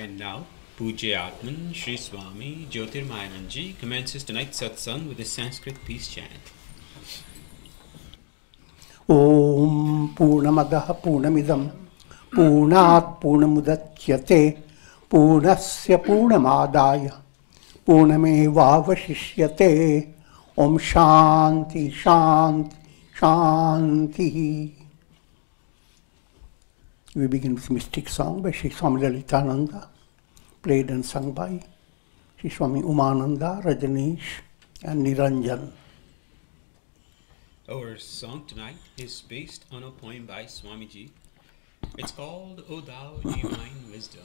And now, Pujya Atman Sri Swami Jyotirmayananda ji commences tonight's Satsang with a Sanskrit peace chant. Om Purnamadaha Purnamidam Purnat Purnamudachyate Purnasya Purnamadaya Purnamevavashishyate. Om Shanti Shanti Shanti. We begin with mystic song by Sri Swami Lalitananda, played and sung by Sri Swami Umananda, Rajneesh and Niranjan. Our song tonight is based on a poem by Swamiji. It's called O Thou Divine Wisdom.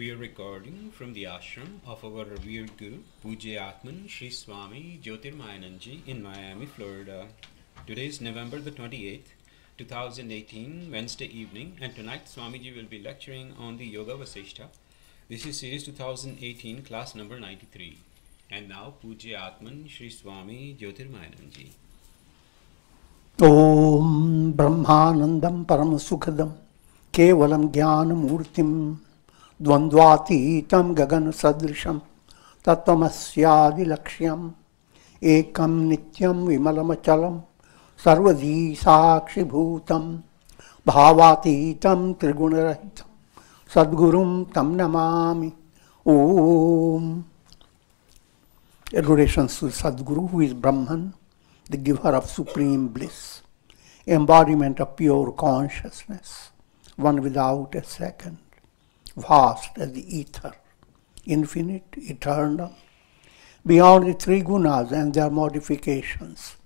We are recording from the ashram of our revered Guru, Pujya Atman Shri Swami Jyotirmayananda in Miami, Florida. Today is November the 28th, 2018, Wednesday evening, and tonight Swamiji will be lecturing on the Yoga Vasistha. This is series 2018, class number 93. And now Pujya Atman Shri Swami Jyotirmayananda. Om Brahmanandam Paramasukhadam Kevalam Jnanamurtim Dvandvatitam Gagan Sadrisham Tattvamasyaadi Lakshyam Ekam Nityam Vimalamachalam Sarvadi Sakshi Bhutam Bhavatitam Trigunarahitam Sadgurum Tam Namami. Om. Adorations to Sadguru, who is Brahman, the giver of supreme bliss, embodiment of pure consciousness, one without a second, vast as the ether, infinite, eternal, beyond the three gunas and their modifications,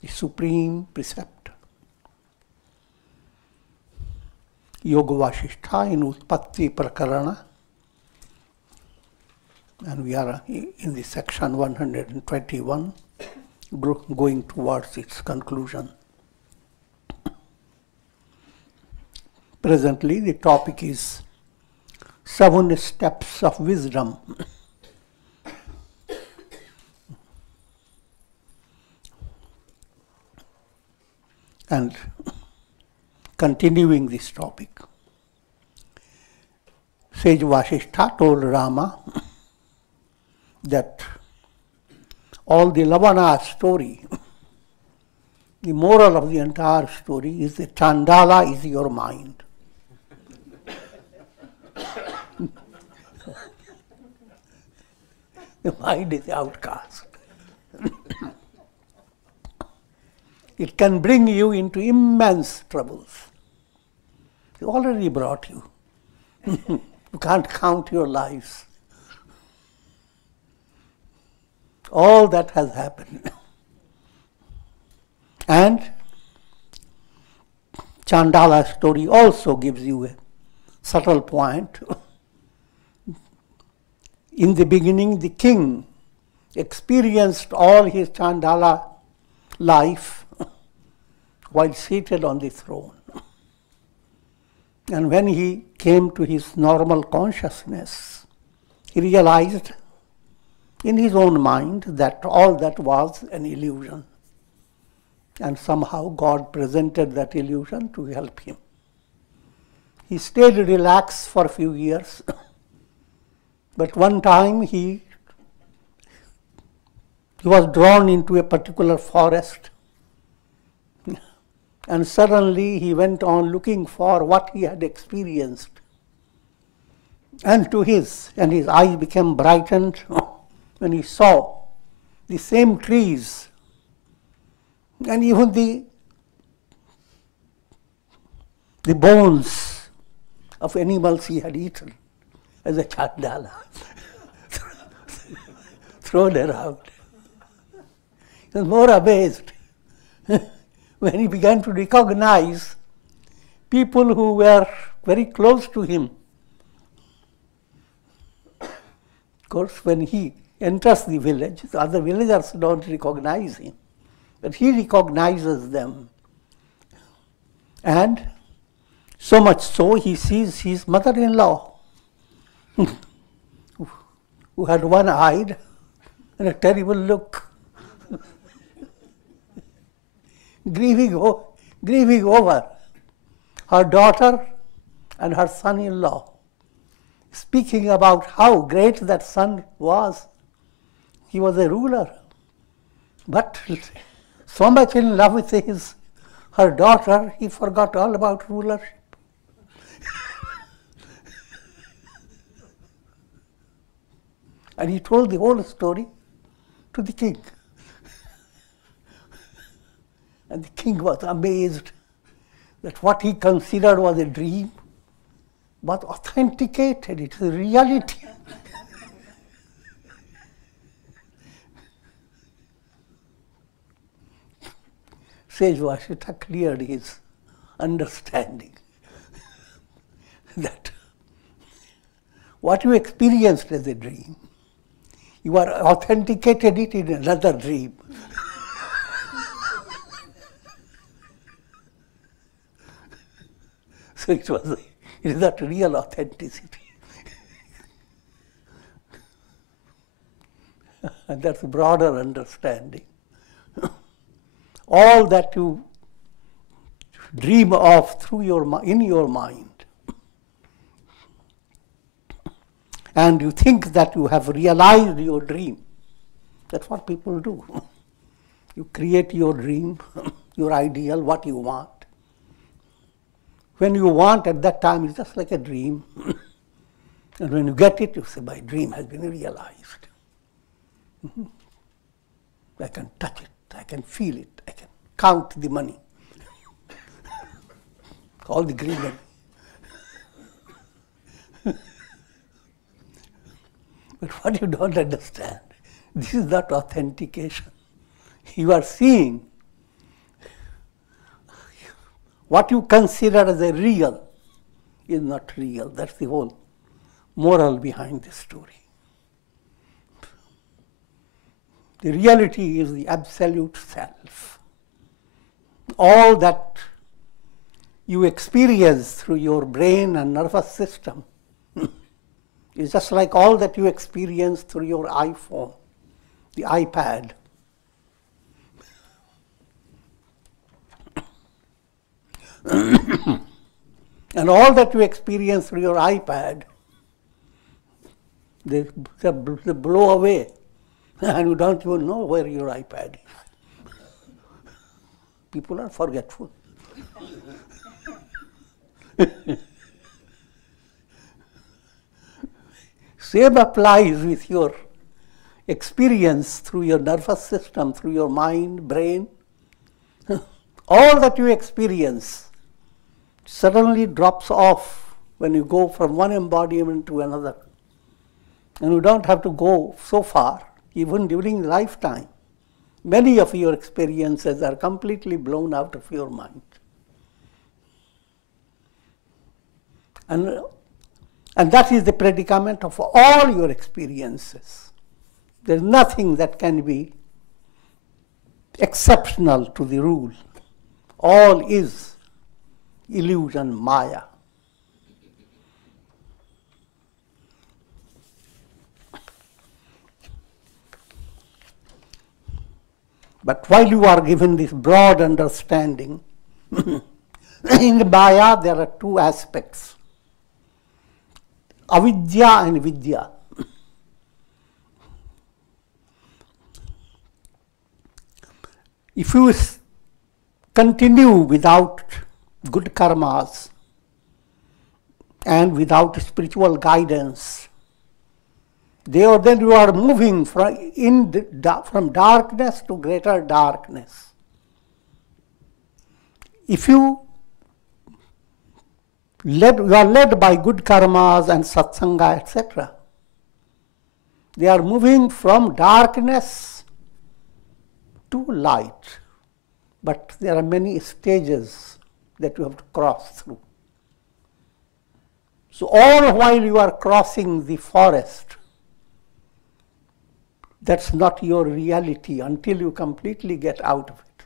the supreme preceptor. Yoga Vasistha in Utpatti Prakarana, and we are in the section 121, going towards its conclusion. Presently, the topic is 7 steps of wisdom. And continuing this topic, Sage Vasistha told Rama that all the Lavana story, the moral of the entire story is that Chandala is your mind. The mind is the outcast. It can bring you into immense troubles. It already brought you. You can't count your lives. All that has happened. And Chandala's story also gives you a subtle point. In the beginning, the king experienced all his Chandala life while seated on the throne. And when he came to his normal consciousness, he realized in his own mind that all that was an illusion. And somehow God presented that illusion to help him. He stayed relaxed for a few years, but one time he was drawn into a particular forest, and suddenly he went on looking for what he had experienced. And his eyes became brightened when he saw the same trees and even the bones of animals he had eaten as a Chandala thrown around. He was more amazed when he began to recognize people who were very close to him. Of course, when he enters the village, the other villagers don't recognize him, but he recognizes them. And so much so, he sees his mother-in-law, who had one eye and a terrible look, grieving over her daughter and her son-in-law, speaking about how great that son was. He was a ruler, but so much in love with her daughter, he forgot all about rulership. And he told the whole story to the king. And the king was amazed that what he considered was a dream was authenticated. It's a reality. Sage Vasistha cleared his understanding that what you experienced as a dream, you are authenticated it in another dream. So it is not real authenticity. And that's a broader understanding. All that you dream of in your mind, and you think that you have realized your dream. That's what people do. You create your dream, your ideal, what you want. When you want at that time, it's just like a dream. And when you get it, you say, my dream has been realized. I can touch it, I can feel it, I can count the money. All the green money. But what you don't understand, this is not authentication. You are seeing what you consider as a real is not real. That's the whole moral behind this story. The reality is the absolute self. All that you experience through your brain and nervous system is just like all that you experience through your iPhone, the iPad. And all that you experience through your iPad, they blow away. And you don't even know where your iPad is. People are forgetful. Same applies with your experience through your nervous system, through your mind, brain. All that you experience suddenly drops off when you go from one embodiment to another. And you don't have to go so far, even during lifetime. Many of your experiences are completely blown out of your mind. And that is the predicament of all your experiences. There is nothing that can be exceptional to the rule. All is illusion, Maya. But while you are given this broad understanding, in Maya there are two aspects, avidya and vidya. If you continue without good karmas and without spiritual guidance, then you are moving from darkness to greater darkness. If you are led by good karmas and satsanga, etc., they are moving from darkness to light. But there are many stages that you have to cross through. So all while you are crossing the forest, that's not your reality until you completely get out of it.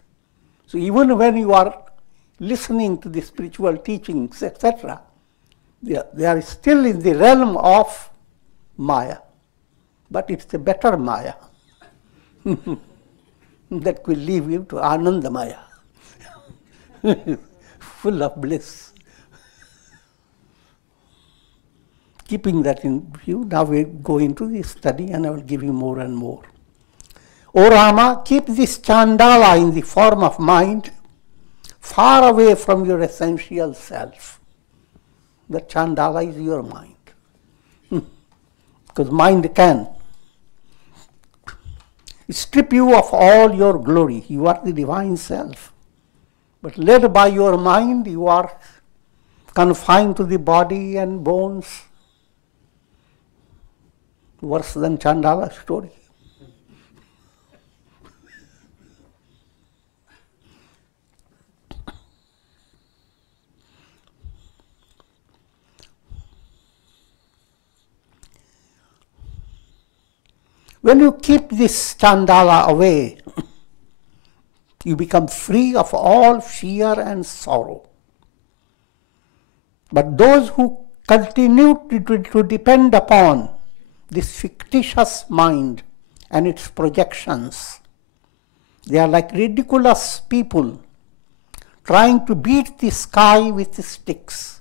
So even when you are listening to the spiritual teachings, etc., they are still in the realm of Maya. But it's a better Maya that will lead you to Ananda Maya, full of bliss. Keeping that in view, now we go into the study and I will give you more and more. O Rama, keep this Chandala in the form of mind far away from your essential self. The Chandala is your mind. Because mind can strip you of all your glory. You are the divine self. But led by your mind, you are confined to the body and bones. Worse than Chandala story. When you keep this chandala away, you become free of all fear and sorrow. But those who continue to depend upon this fictitious mind and its projections, they are like ridiculous people trying to beat the sky with sticks.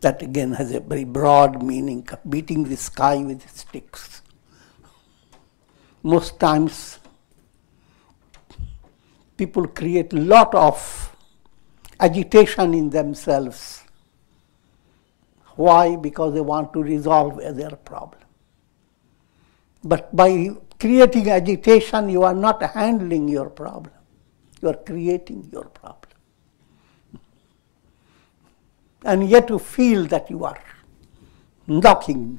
That again has a very broad meaning, beating the sky with sticks. Most times people create a lot of agitation in themselves. Why? Because they want to resolve their problem. But by creating agitation, you are not handling your problem. You are creating your problem. And yet you feel that you are knocking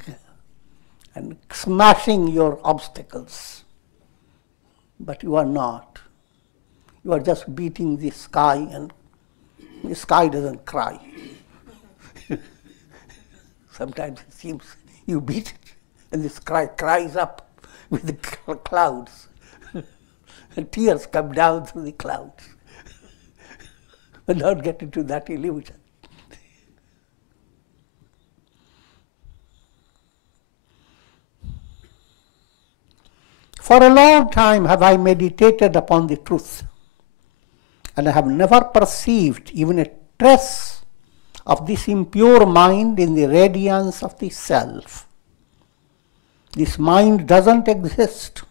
and smashing your obstacles. But you are not. You are just beating the sky, and the sky doesn't cry. Sometimes it seems you beat it and the sky cries up with the clouds. And tears come down through the clouds. But don't get into that illusion. For a long time have I meditated upon the truth, and I have never perceived even a trace of this impure mind in the radiance of the self. This mind doesn't exist,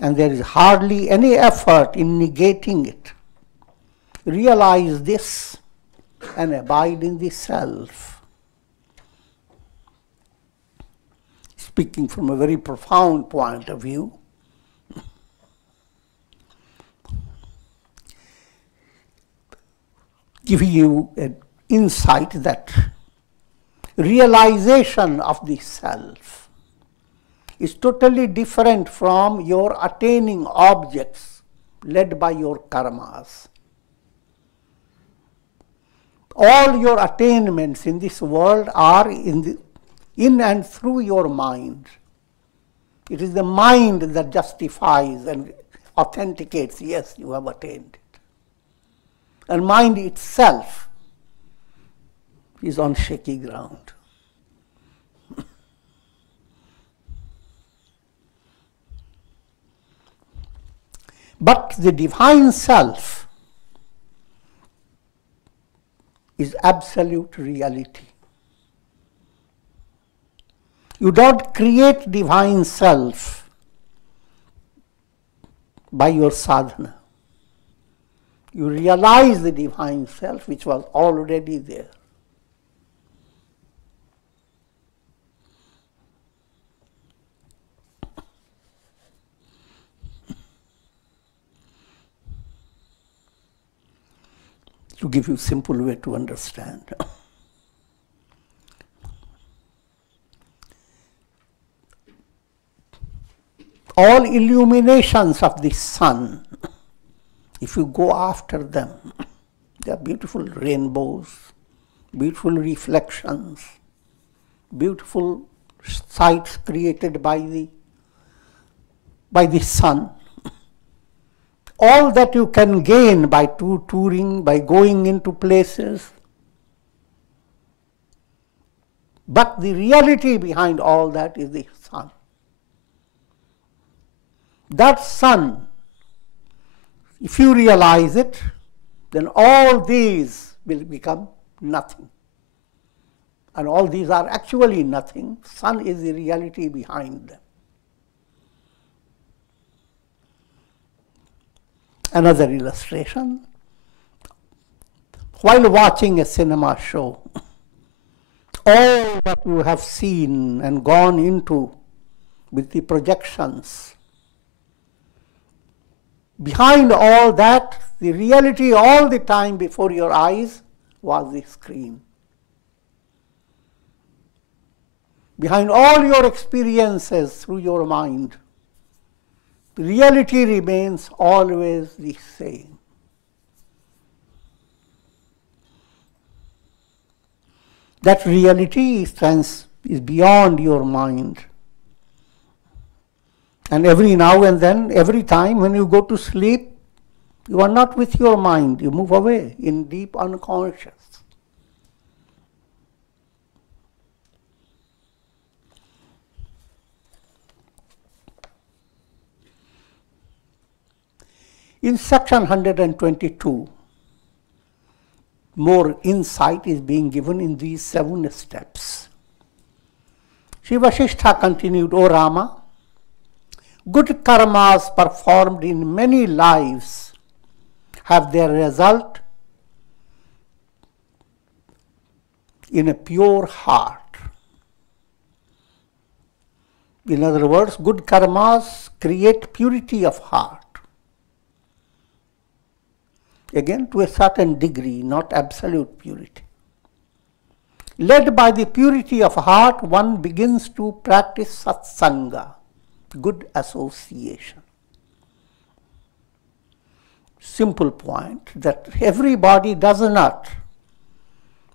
and there is hardly any effort in negating it. Realize this and abide in the self. Speaking from a very profound point of view, giving you an insight that realization of the self is totally different from your attaining objects led by your karmas. All your attainments in this world are in and through your mind. It is the mind that justifies and authenticates, yes, you have attained it. And mind itself is on shaky ground. But the divine self is absolute reality. You don't create divine self by your sadhana. You realize the divine self which was already there. To give you a simple way to understand. All illuminations of the sun, if you go after them, they are beautiful rainbows, beautiful reflections, beautiful sights created by the sun. All that you can gain by touring, by going into places. But the reality behind all that is the sun. That sun, if you realize it, then all these will become nothing. And all these are actually nothing. Sun is the reality behind them. Another illustration. While watching a cinema show, all that you have seen and gone into with the projections, behind all that, the reality all the time before your eyes was the screen. Behind all your experiences through your mind, the reality remains always the same. That reality is beyond your mind. And every now and then, every time when you go to sleep, you are not with your mind. You move away in deep unconscious. In section 122, more insight is being given in these 7 steps. Swami Vasistha continued, O Rama, good karmas performed in many lives have their result in a pure heart. In other words, good karmas create purity of heart. Again, to a certain degree, not absolute purity. Led by the purity of heart, one begins to practice satsanga, good association. Simple point that everybody does not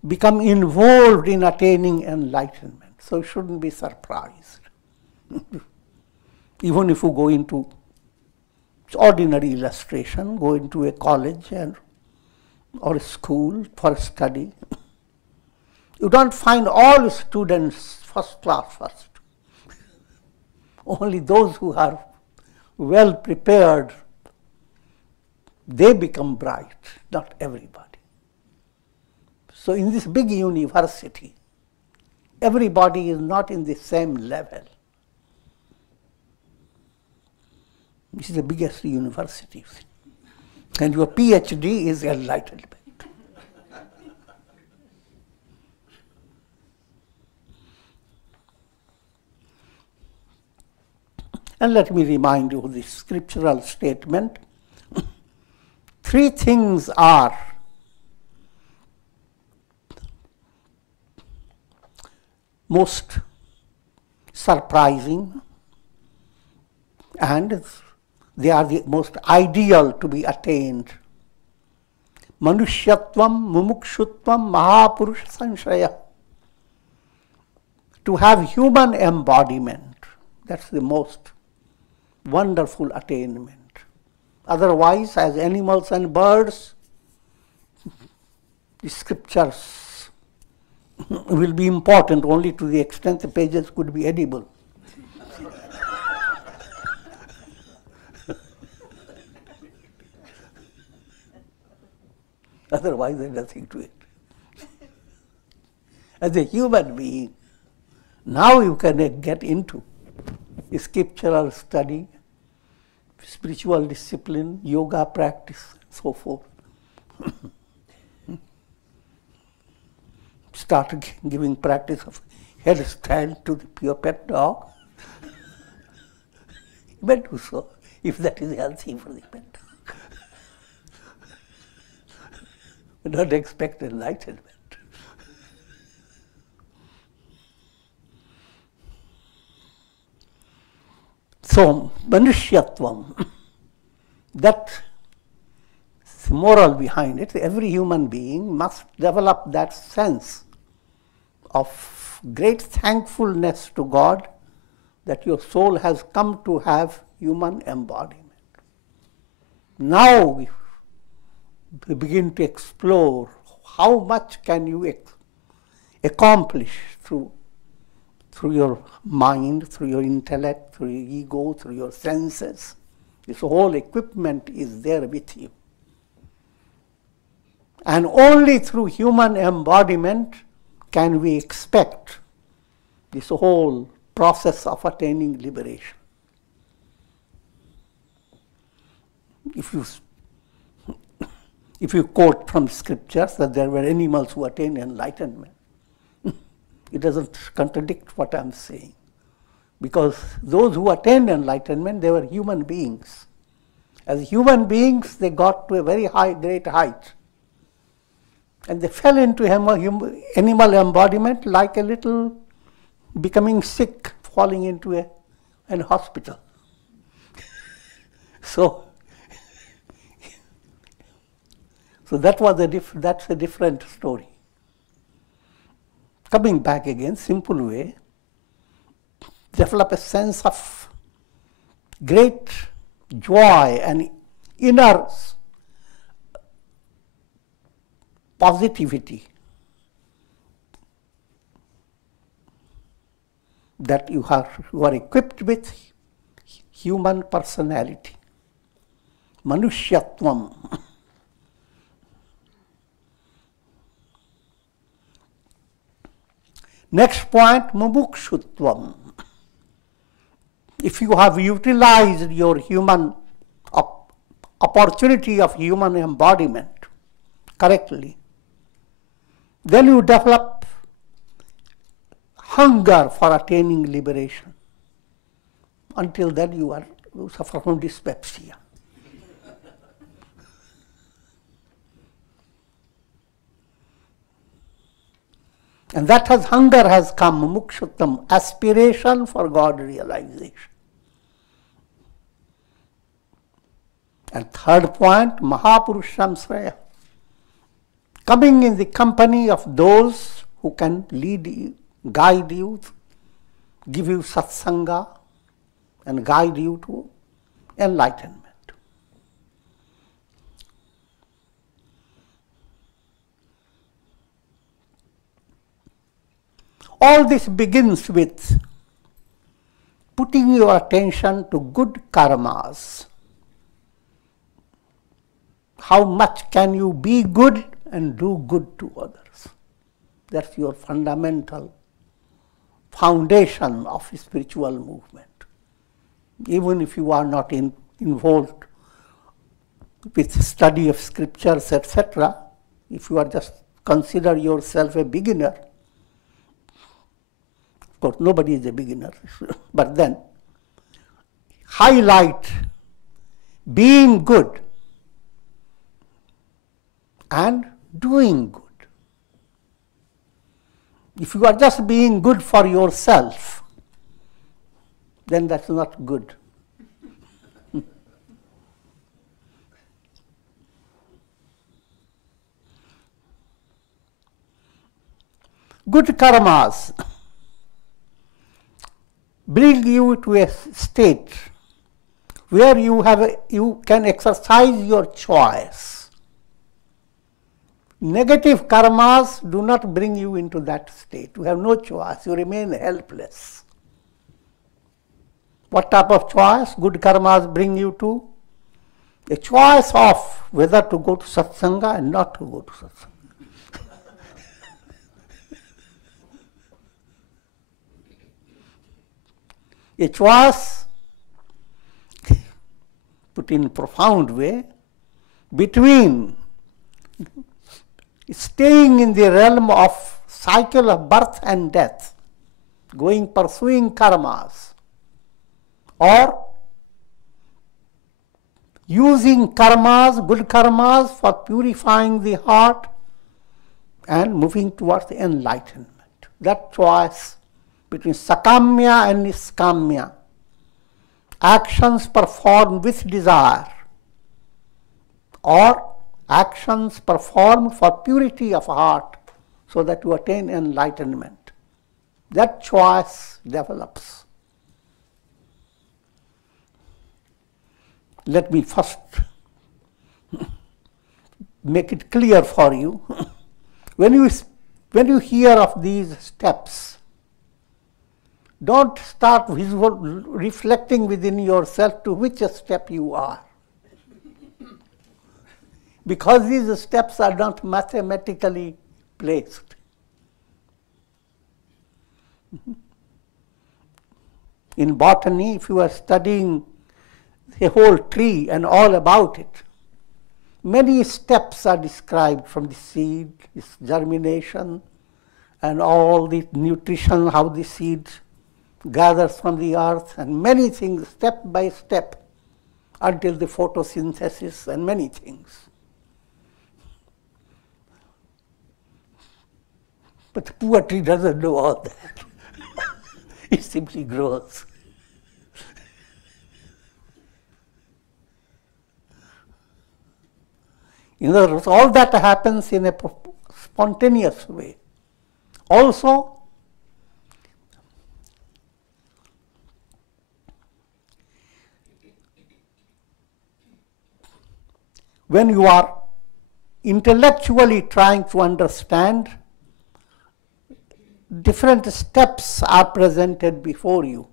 become involved in attaining enlightenment, so you shouldn't be surprised. Even if you go into ordinary illustration, go into a college or a school for study, you don't find all students first class first. Only those who are well prepared, they become bright, not everybody. So in this big university, everybody is not in the same level. This is the biggest university, and your PhD is enlightenment. And let me remind you of this scriptural statement. 3 things are most surprising, and they are the most ideal to be attained. Manushyatvam, mumukshutvam, mahapurusha sanshaya. To have human embodiment, that's the most wonderful attainment. Otherwise, as animals and birds, the scriptures will be important only to the extent the pages could be edible. Otherwise, there's nothing to it. As a human being, now you can get into scriptural study, spiritual discipline, yoga practice, and so forth. Start giving practice of hairstyle to your pet dog. You may do so, if that is healthy for the pet dog. Not expect enlightenment. So, manushyatvam, that moral behind it, every human being must develop that sense of great thankfulness to God that your soul has come to have human embodiment. Now we begin to explore how much can you accomplish through your mind, through your intellect, through your ego, through your senses. This whole equipment is there with you. And only through human embodiment can we expect this whole process of attaining liberation. If you quote from scriptures that there were animals who attained enlightenment, it doesn't contradict what I'm saying. Because those who attained enlightenment, they were human beings. As human beings, they got to a very great height. And they fell into animal embodiment like a little becoming sick, falling into an hospital. So that's a different story. coming back again, simple way, develop a sense of great joy and inner positivity that you are equipped with human personality, manushyatvam. Next point, mumukshutvam. If you have utilized your human opportunity of human embodiment correctly, then you develop hunger for attaining liberation. Until then you suffer from dyspepsia. And that hunger has come, mumukshuttam, aspiration for God realization. And third point, mahapurusham sraya, coming in the company of those who can lead you, guide you, give you satsanga, and guide you to enlightenment. All this begins with putting your attention to good karmas. How much can you be good and do good to others? That's your fundamental foundation of spiritual movement. Even if you are not involved with study of scriptures, etc., if you are just consider yourself a beginner, of course, nobody is a beginner, but then highlight being good and doing good. If you are just being good for yourself, then that's not good. Good karmas bring you to a state where you can exercise your choice. Negative karmas do not bring you into that state. You have no choice. You remain helpless. What type of choice? Good karmas bring you to a choice of whether to go to satsanga and not to go to satsanga. A choice, put in a profound way, between staying in the realm of cycle of birth and death, pursuing karmas, or using karmas, good karmas, for purifying the heart and moving towards enlightenment. That choice between sakamya and niskamya, actions performed with desire, or actions performed for purity of heart so that you attain enlightenment. That choice develops. Let me first make it clear for you. When you hear of these steps, don't start reflecting within yourself to which step you are. Because these steps are not mathematically placed. In botany, if you are studying a whole tree and all about it, many steps are described, from the seed, its germination, and all the nutrition, how the seed gathers from the earth, and many things, step by step, until the photosynthesis and many things. But poetry doesn't know all that. It simply grows. In other words, all that happens in a spontaneous way. Also, when you are intellectually trying to understand, different steps are presented before you.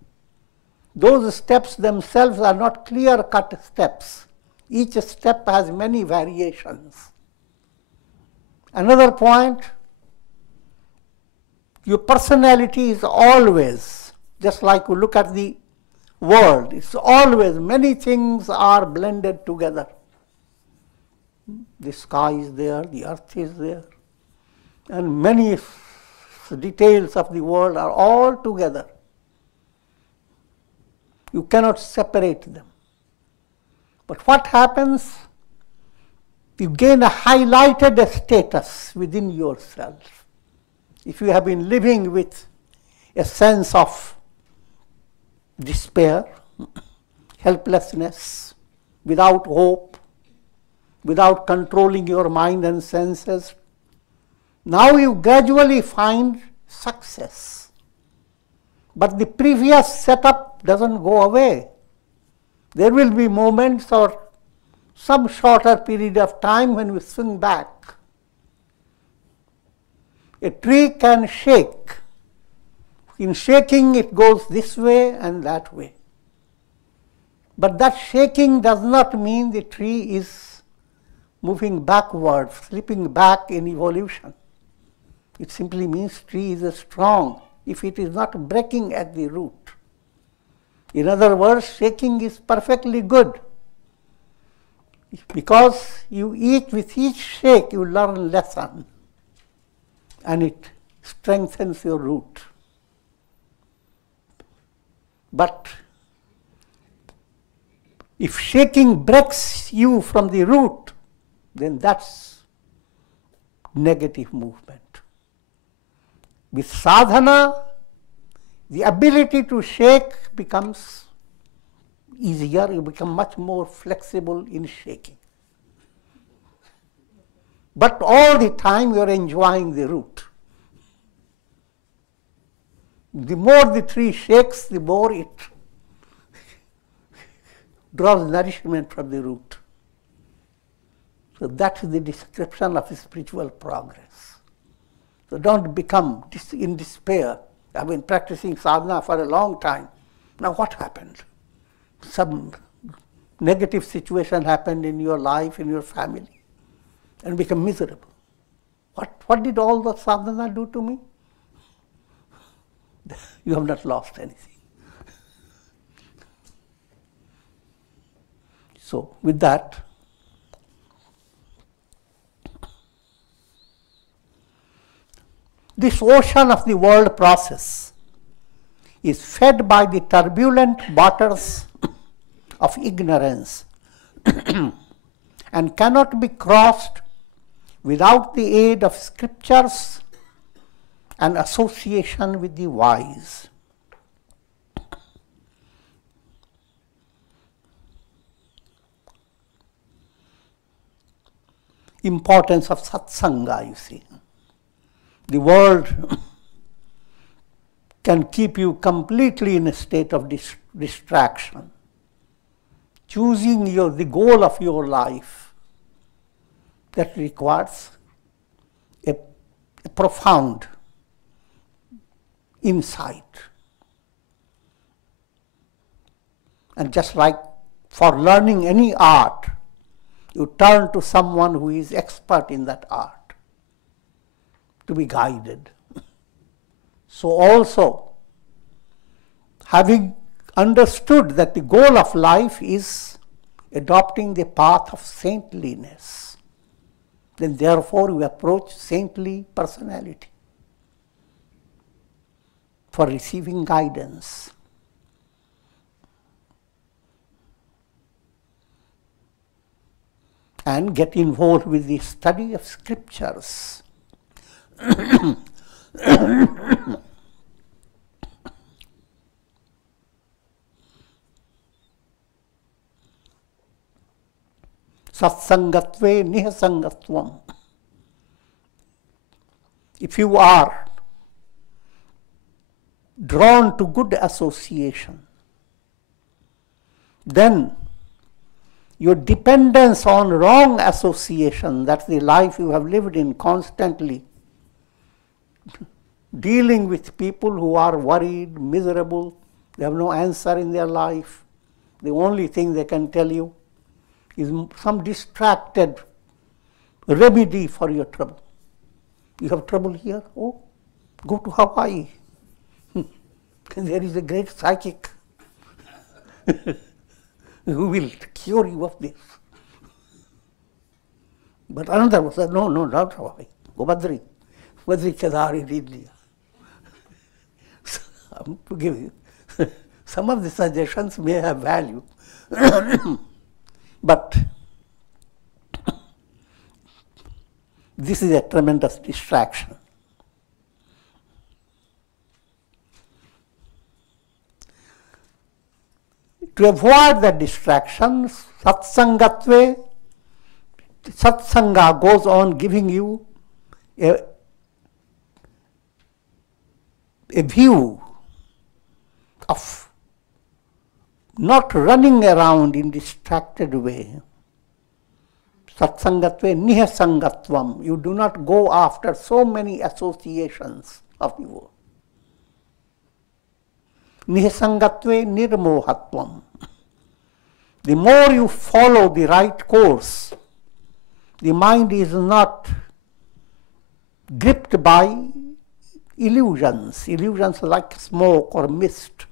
Those steps themselves are not clear-cut steps. Each step has many variations. Another point, your personality is always, just like you look at the world, it's always, many things are blended together. The sky is there, the earth is there, and many details of the world are all together. You cannot separate them. But what happens? You gain a highlighted status within yourself. If you have been living with a sense of despair, helplessness, without hope, without controlling your mind and senses, now you gradually find success. But the previous setup doesn't go away. There will be moments or some shorter period of time when we swing back. A tree can shake. In shaking, it goes this way and that way. But that shaking does not mean the tree is moving backward, slipping back in evolution. It simply means tree is strong if it is not breaking at the root. In other words, shaking is perfectly good, because with each shake you learn lesson and it strengthens your root. But if shaking breaks you from the root, then that's negative movement. With sadhana, the ability to shake becomes easier, you become much more flexible in shaking. But all the time you are enjoying the root. The more the tree shakes, the more it draws nourishment from the root. So that is the description of spiritual progress. So don't become in despair. I've been practicing sadhana for a long time. Now what happened? Some negative situation happened in your life, in your family, and become miserable. What did all the sadhana do to me? You have not lost anything. So with that, this ocean of the world process is fed by the turbulent waters of ignorance and cannot be crossed without the aid of scriptures and association with the wise. Importance of satsanga, you see. The world can keep you completely in a state of distraction. Choosing the goal of your life, that requires a profound insight. And just like for learning any art, you turn to someone who is expert in that art to be guided. So also, having understood that the goal of life is adopting the path of saintliness, then therefore we approach saintly personality for receiving guidance. And get involved with the study of scriptures. Satsangatve nihasangatvam. If you are drawn to good association, then your dependence on wrong association, that's the life you have lived in constantly, dealing with people who are worried, miserable, they have no answer in their life. The only thing they can tell you is some distracted remedy for your trouble. You have trouble here? Oh, go to Hawaii. There is a great psychic who will cure you of this. But another said, no, not Hawaii. Go Badri. Badri Kedar in India. To give you. Some of the suggestions may have value, but this is a tremendous distraction. To avoid the distractions, satsangatve, satsanga goes on giving you a view of not running around in distracted way. Satsangatve nihasangatvam. You do not go after so many associations of the world. Nihasangatve nirmohatvam. The more you follow the right course, the mind is not gripped by illusions like smoke or mist.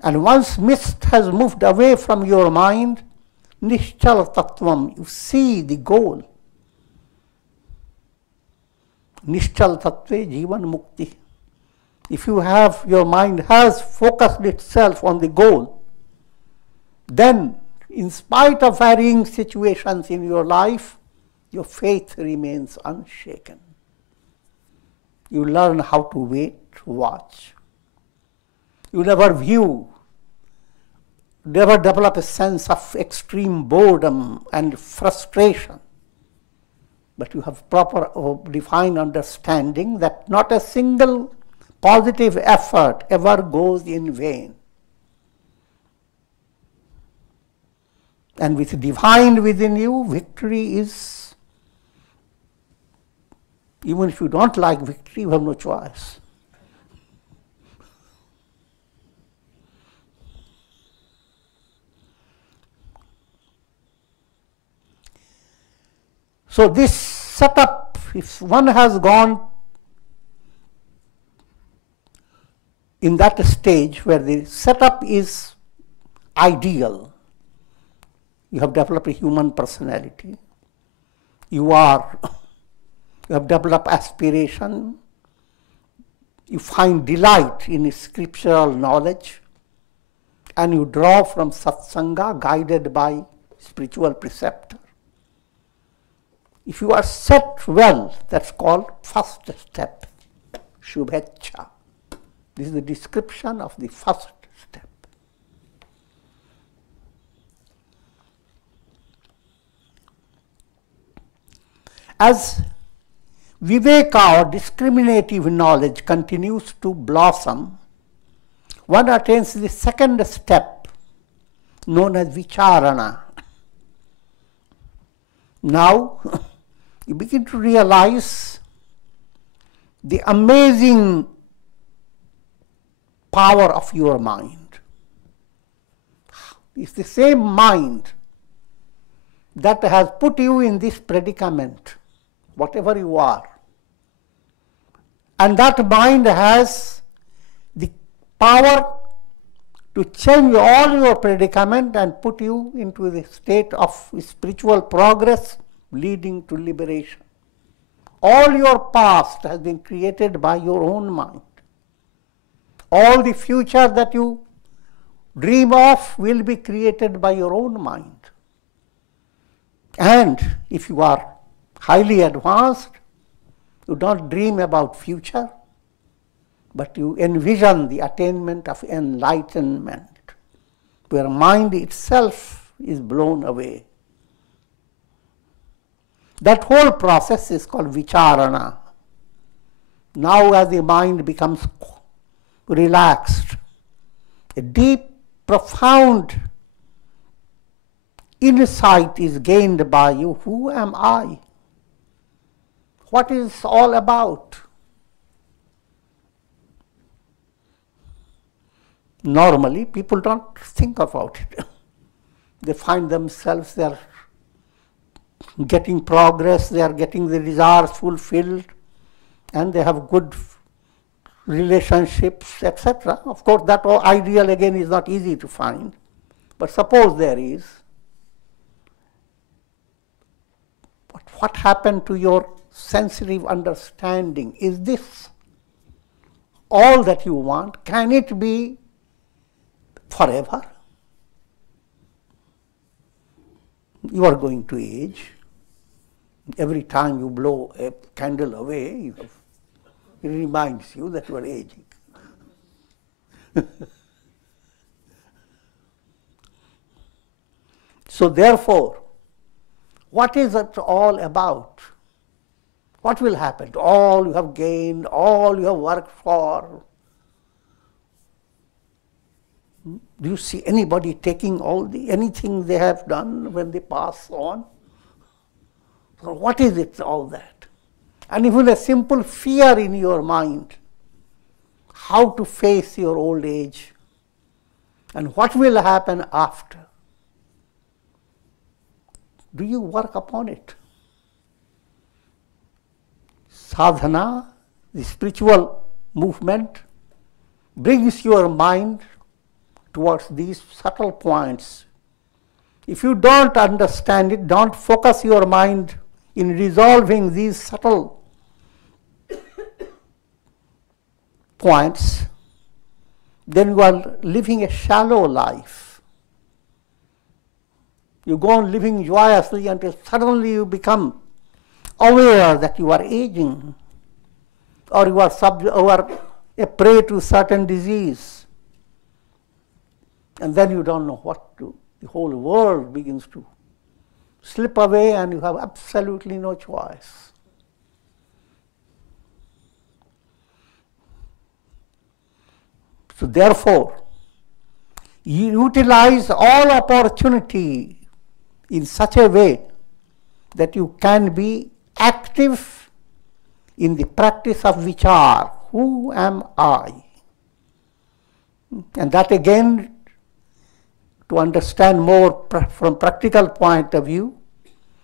And once mist has moved away from your mind, nishchala tattvam, you see the goal. Nishchala tattve jivan mukti. If you have, your mind has focused itself on the goal, then in spite of varying situations in your life, your faith remains unshaken. You learn how to wait, watch. You never develop a sense of extreme boredom and frustration. But you have proper defined understanding that not a single positive effort ever goes in vain. And with divine within you, victory is, even if you don't like victory, you have no choice. So this setup, if one has gone in that stage where the setup is ideal, you have developed a human personality, you have developed aspiration, you find delight in scriptural knowledge, and you draw from satsanga guided by spiritual preceptor. If you are set well, that's called first step, shubhecha. This is the description of the first step. As viveka or discriminative knowledge continues to blossom, one attains the second step known as vicharana. Now, you begin to realize the amazing power of your mind. It's the same mind that has put you in this predicament, whatever you are. And that mind has the power to change all your predicament and put you into the state of spiritual progress leading to liberation. All your past has been created by your own mind. All the future that you dream of will be created by your own mind. And if you are highly advanced, you don't dream about future, but you envision the attainment of enlightenment, where mind itself is blown away. That whole process is called vicharana. Now as the mind becomes relaxed, a deep, profound insight is gained by you. Who am I? What is it all about? Normally, people don't think about it. They find themselves, they are getting progress, they are getting the desires fulfilled, and they have good relationships, etc. Of course, that ideal again is not easy to find. But suppose there is. But what happened to your sensitive understanding? Is this all that you want? Can it be forever? You are going to age. Every time you blow a candle away, it reminds you that you are aging. So therefore, what is it all about? What will happen to all you have gained, all you have worked for? Do you see anybody taking anything they have done when they pass on? So what is it, all that? And even a simple fear in your mind, how to face your old age and what will happen after. Do you work upon it? Sadhana, the spiritual movement, brings your mind towards these subtle points. If you don't understand it, don't focus your mind in resolving these subtle points, then you are living a shallow life. You go on living joyously until suddenly you become aware that you are aging, or you are a prey to certain disease. And then you don't know what to do. The whole world begins to slip away and you have absolutely no choice. So therefore, you utilize all opportunity in such a way that you can be active in the practice of vichar. Who am I? And that again, to understand more from practical point of view,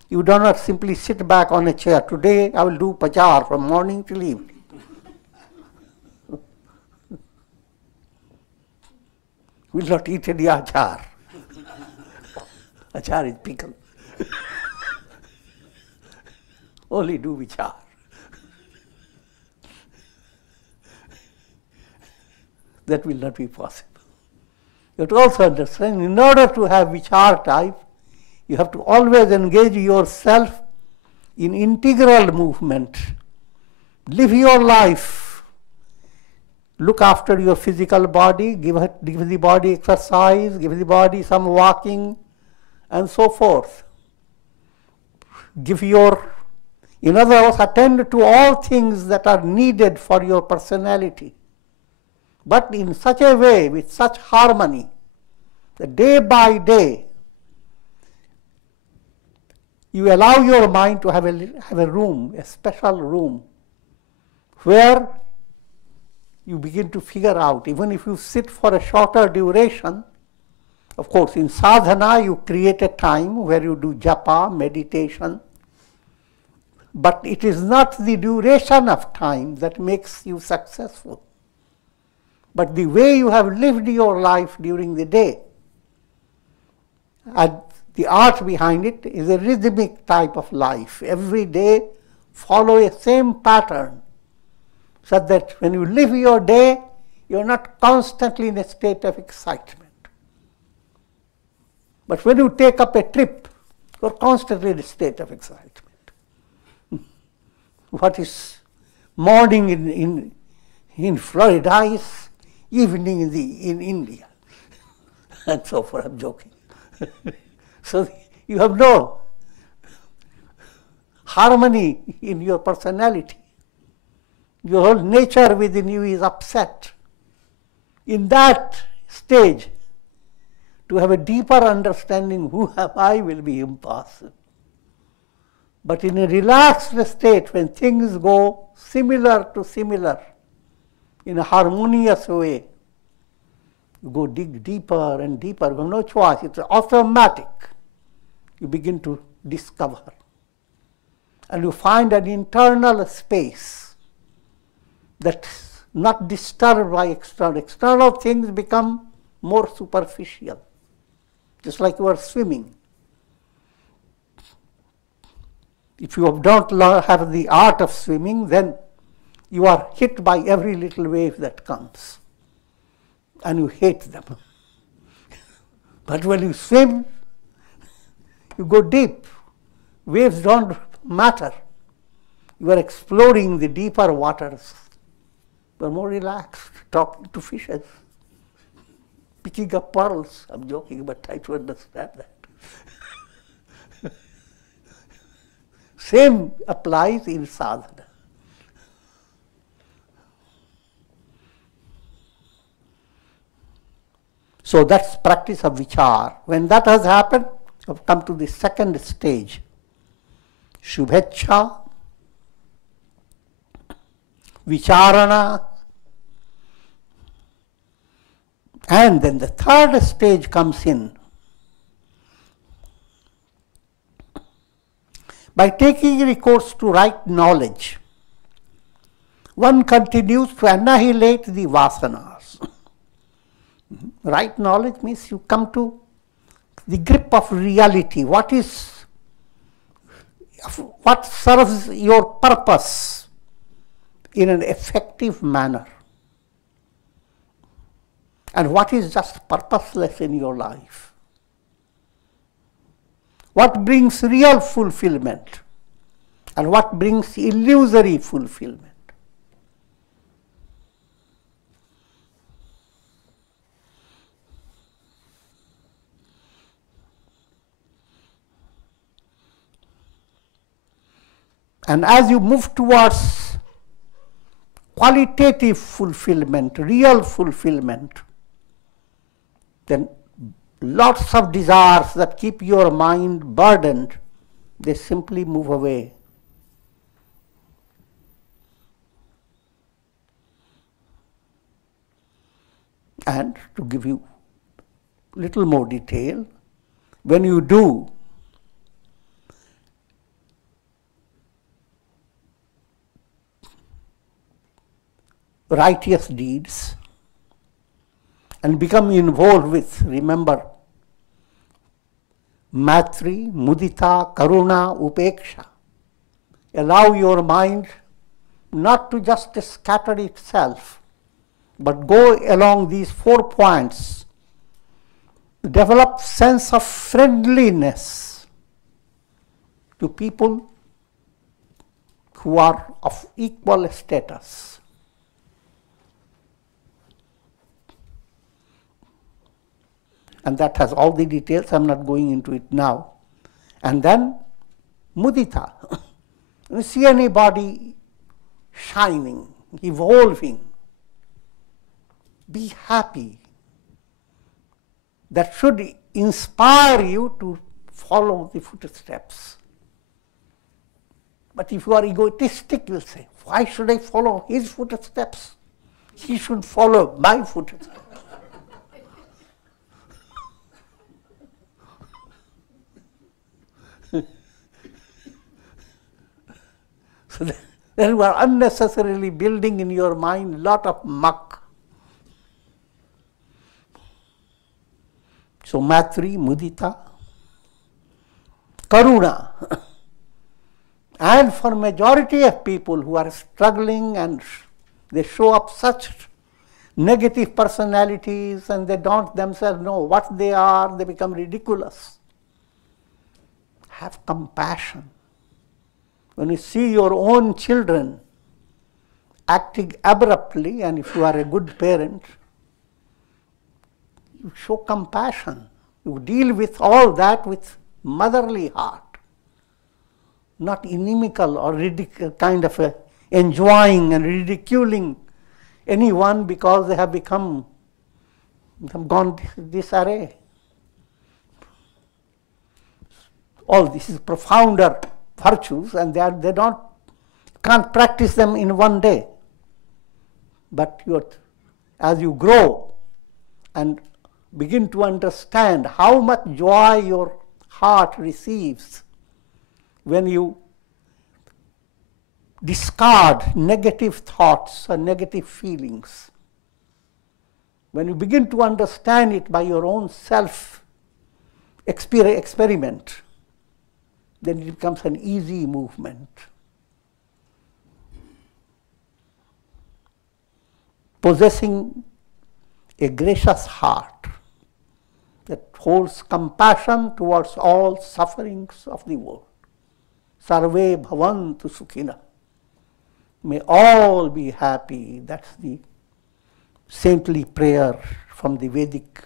you do not simply sit back on a chair. Today I will do vichar from morning till evening. Will not eat any achar. Achar is pickle. Only do vichar. That will not be possible. You have to also understand, in order to have vichar type, you have to always engage yourself in integral movement. Live your life. Look after your physical body, give the body exercise, give the body some walking, and so forth. In other words, attend to all things that are needed for your personality. But in such a way, with such harmony, that day by day, you allow your mind to have a room, a special room, where you begin to figure out, even if you sit for a shorter duration, of course, in sadhana, you create a time where you do japa, meditation, but it is not the duration of time that makes you successful, but the way you have lived your life during the day. And the art behind it is a rhythmic type of life. Every day follow a same pattern, so that when you live your day, you are not constantly in a state of excitement. But when you take up a trip, you are constantly in a state of excitement. What is morning in Florida is evening in India. And so forth, I'm joking. So you have no harmony in your personality. Your whole nature within you is upset. In that stage, to have a deeper understanding who am I will be impossible. But in a relaxed state, when things go similar to similar, in a harmonious way, you go dig deeper and deeper. You have no choice. It's automatic. You begin to discover. And you find an internal space that's not disturbed by external. External things become more superficial, just like you are swimming. If you don't have the art of swimming, then you are hit by every little wave that comes, and you hate them. But when you swim, you go deep. Waves don't matter. You are exploring the deeper waters. You are more relaxed, talking to fishes, picking up pearls. I'm joking, but try to understand that. Same applies in sadhana. So that's practice of vichar. When that has happened, I've come to the second stage, shubhecha, vicharana, and then the third stage comes in. By taking recourse to right knowledge, one continues to annihilate the vasanas. Right knowledge means you come to the grip of reality. What serves your purpose in an effective manner, and what is just purposeless in your life. What brings real fulfillment and what brings illusory fulfillment. And as you move towards qualitative fulfillment, real fulfillment, then lots of desires that keep your mind burdened, they simply move away. And to give you a little more detail, when you do righteous deeds and become involved with, remember, Maitri, Mudita, Karuna, Upeksha. Allow your mind not to just scatter itself, but go along these 4 points. Develop sense of friendliness to people who are of equal status. And that has all the details. I'm not going into it now. And then mudita. You see anybody shining, evolving, be happy. That should inspire you to follow the footsteps. But if you are egotistic, you'll say, why should I follow his footsteps? He should follow my footsteps. So then you are unnecessarily building in your mind a lot of muck. So Maitri, Mudita, Karuna. And for majority of people who are struggling and they show up such negative personalities and they don't themselves know what they are, they become ridiculous. Have compassion. When you see your own children acting abruptly, and if you are a good parent, you show compassion. You deal with all that with motherly heart, not inimical or kind of a enjoying and ridiculing anyone because they have gone disarray. All this is profounder virtues, and they can't practice them in one day. But as you grow and begin to understand how much joy your heart receives when you discard negative thoughts and negative feelings, when you begin to understand it by your own experiment, then it becomes an easy movement. Possessing a gracious heart that holds compassion towards all sufferings of the world. Sarve bhavantu sukhina. May all be happy. That's the saintly prayer from the Vedic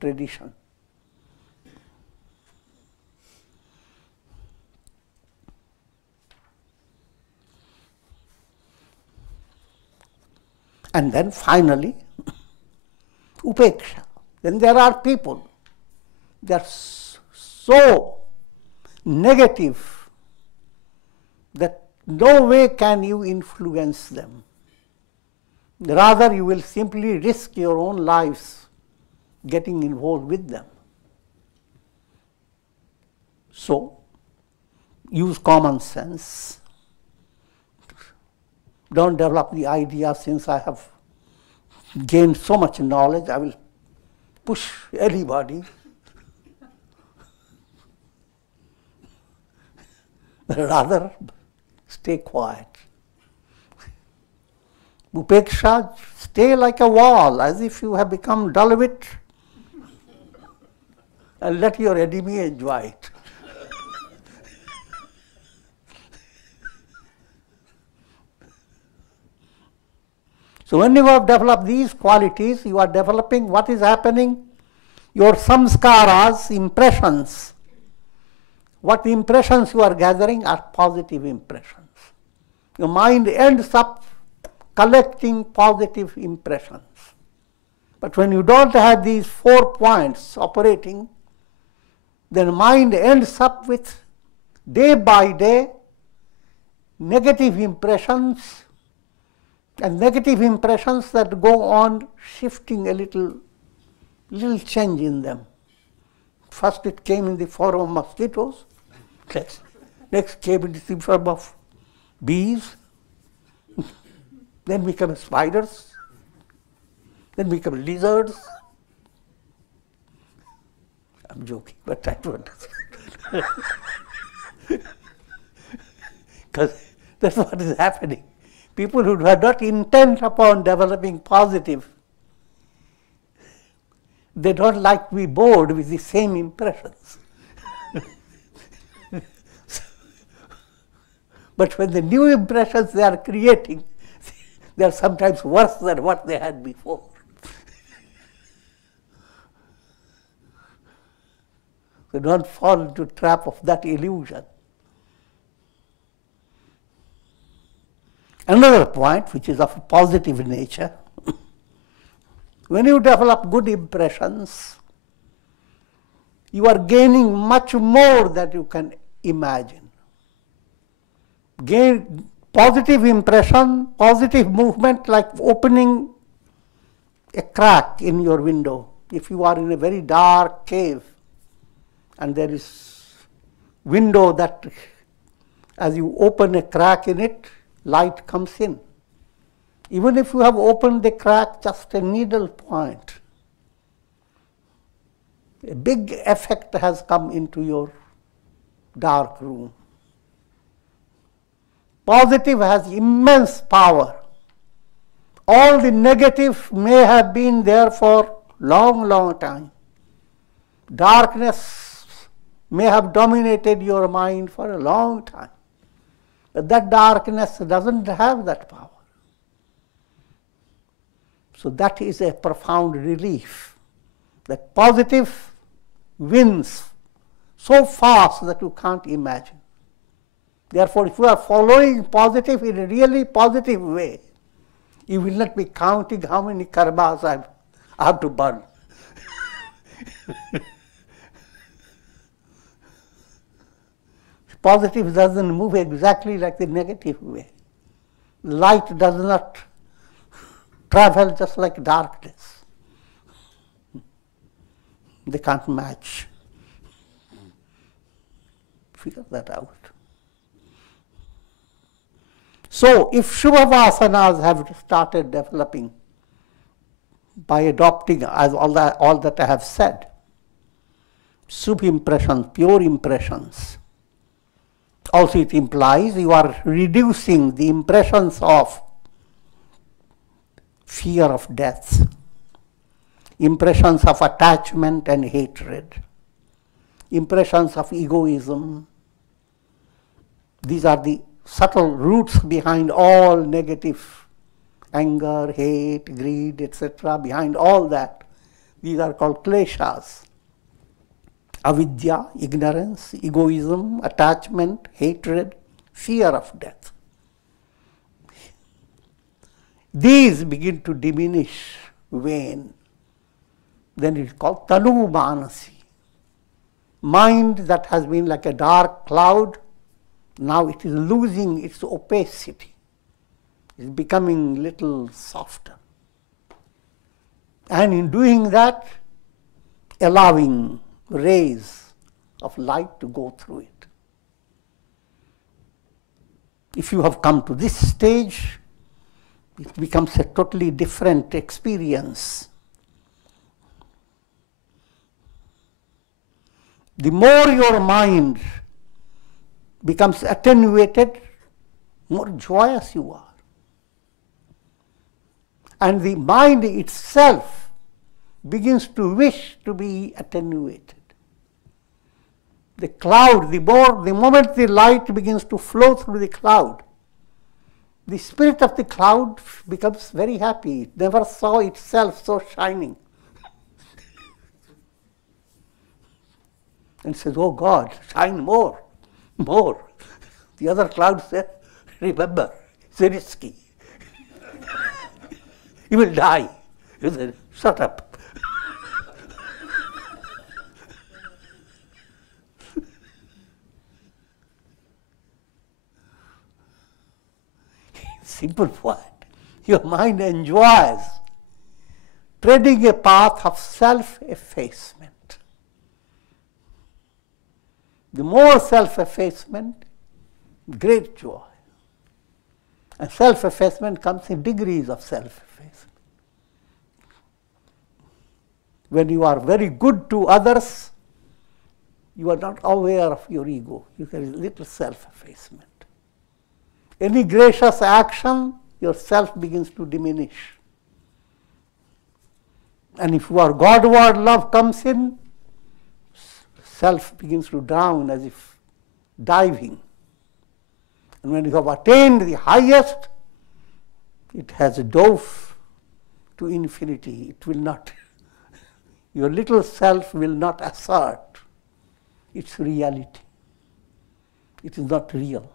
tradition. And then finally, upeksha. Then there are people, they are so negative that no way can you influence them. Rather, you will simply risk your own lives getting involved with them. So, use common sense. Don't develop the idea, since I have gained so much knowledge, I will push anybody. Rather, stay quiet. Upeksha, stay like a wall, as if you have become dull-wit, and let your enemy enjoy it. So when you have developed these qualities, you are developing what is happening, your samskaras, impressions. What impressions you are gathering are positive impressions. Your mind ends up collecting positive impressions. But when you don't have these 4 points operating, then mind ends up with, day by day, negative impressions, and negative impressions that go on shifting a little change in them. First it came in the form of mosquitoes, next came in the form of bees, then become spiders, then become lizards. I'm joking, but I don't understand. Because that's what is happening. People who are not intent upon developing positive, they don't like to be bored with the same impressions. But when the new impressions they are creating, they are sometimes worse than what they had before. So don't fall into the trap of that illusion. Another point, which is of a positive nature, when you develop good impressions, you are gaining much more than you can imagine. Gain positive impression, positive movement, like opening a crack in your window. If you are in a very dark cave and there is window that as you open a crack in it, light comes in. Even if you have opened the crack just a needle point, a big effect has come into your dark room. Positive has immense power. All the negative may have been there for long time. Darkness may have dominated your mind for a long time. But that darkness doesn't have that power. So that is a profound relief, that positive wins so fast that you can't imagine. Therefore, if you are following positive in a really positive way, you will not be counting how many karmas I have to burn. Positive doesn't move exactly like the negative way. Light does not travel just like darkness. They can't match. Figure that out. So, if Shubhavasanas have started developing by adopting as all that I have said, Subh impressions, pure impressions, also it implies you are reducing the impressions of fear of death, impressions of attachment and hatred, impressions of egoism. These are the subtle roots behind all negative anger, hate, greed, etc. Behind all that, these are called kleshas. Avidya, ignorance, egoism, attachment, hatred, fear of death. These begin to diminish, wane. Then it is called tanu manasi. Mind that has been like a dark cloud, now it is losing its opacity. It is becoming little softer. And in doing that, allowing rays of light to go through it. If you have come to this stage, it becomes a totally different experience. The more your mind becomes attenuated, more joyous you are. And the mind itself begins to wish to be attenuated. The cloud, the moment the light begins to flow through the cloud, the spirit of the cloud becomes very happy. It never saw itself so shining. And says, oh God, shine more, more. The other cloud said, remember, it's risky. You will die. You said, shut up. Simple point. Your mind enjoys treading a path of self-effacement. The more self-effacement, great joy. And self-effacement comes in degrees of self-effacement. When you are very good to others, you are not aware of your ego. You have little self-effacement. Any gracious action, your self begins to diminish. And if your Godward love comes in, self begins to drown as if diving. And when you have attained the highest, it has dove to infinity. It will not, your little self will not assert its reality. It is not real.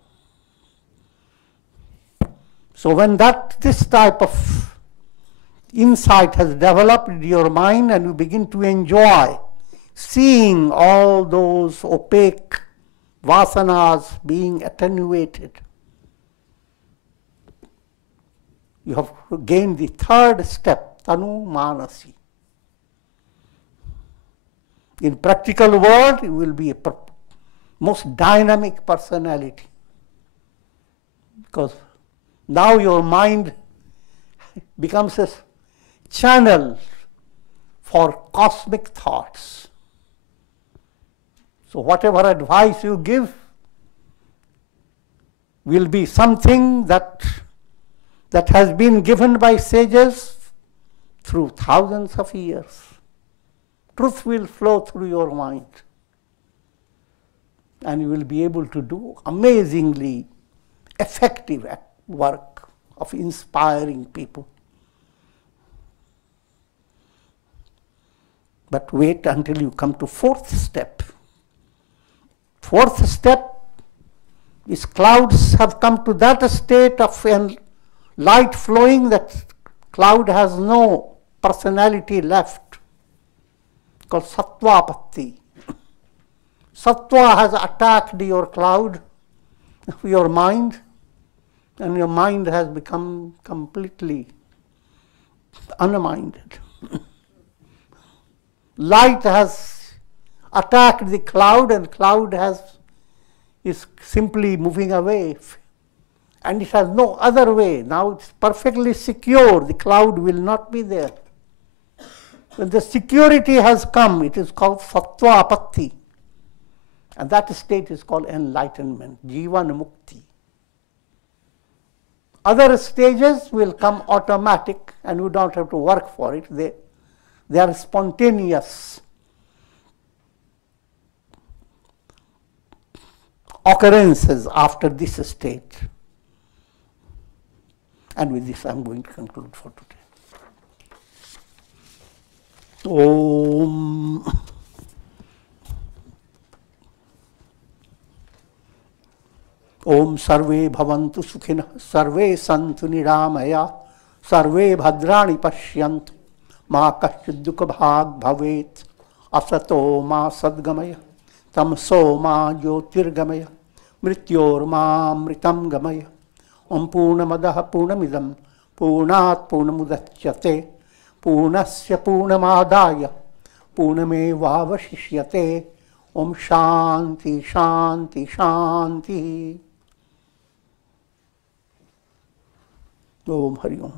So when this type of insight has developed in your mind and you begin to enjoy seeing all those opaque vasanas being attenuated, you have gained the third step, tanu manasi. In practical world, you will be a most dynamic personality, because now your mind becomes a channel for cosmic thoughts. So whatever advice you give will be something that has been given by sages through thousands of years. Truth will flow through your mind, and you will be able to do amazingly effective work of inspiring people. But wait until you come to fourth step. Fourth step These clouds have come to that state of light flowing that cloud has no personality left, called sattvapatti. Sattva has attacked your cloud, your mind, and your mind has become completely unminded. Light has attacked the cloud, and cloud is simply moving away. And it has no other way. Now it's perfectly secure. The cloud will not be there. When the security has come, it is called sattva apatti. And that state is called enlightenment, jivan mukti. Other stages will come automatic and you don't have to work for it. They are spontaneous occurrences after this state. And with this I am going to conclude for today. Om. Om sarve bhavantu sukhinah, sarve santu niramaya, sarve bhadrani pashyantu, ma kaschid dukha bhag bhavet, asato ma sadgamaya, tamso ma jyotirgamaya, mrityor ma mritam gamaya. Om purnamadaha purnamidam, purnat purnamudachyate, purnasya purnamadaya, purnamevavashishyate. Om shanti shanti shanti. Om Hari Om.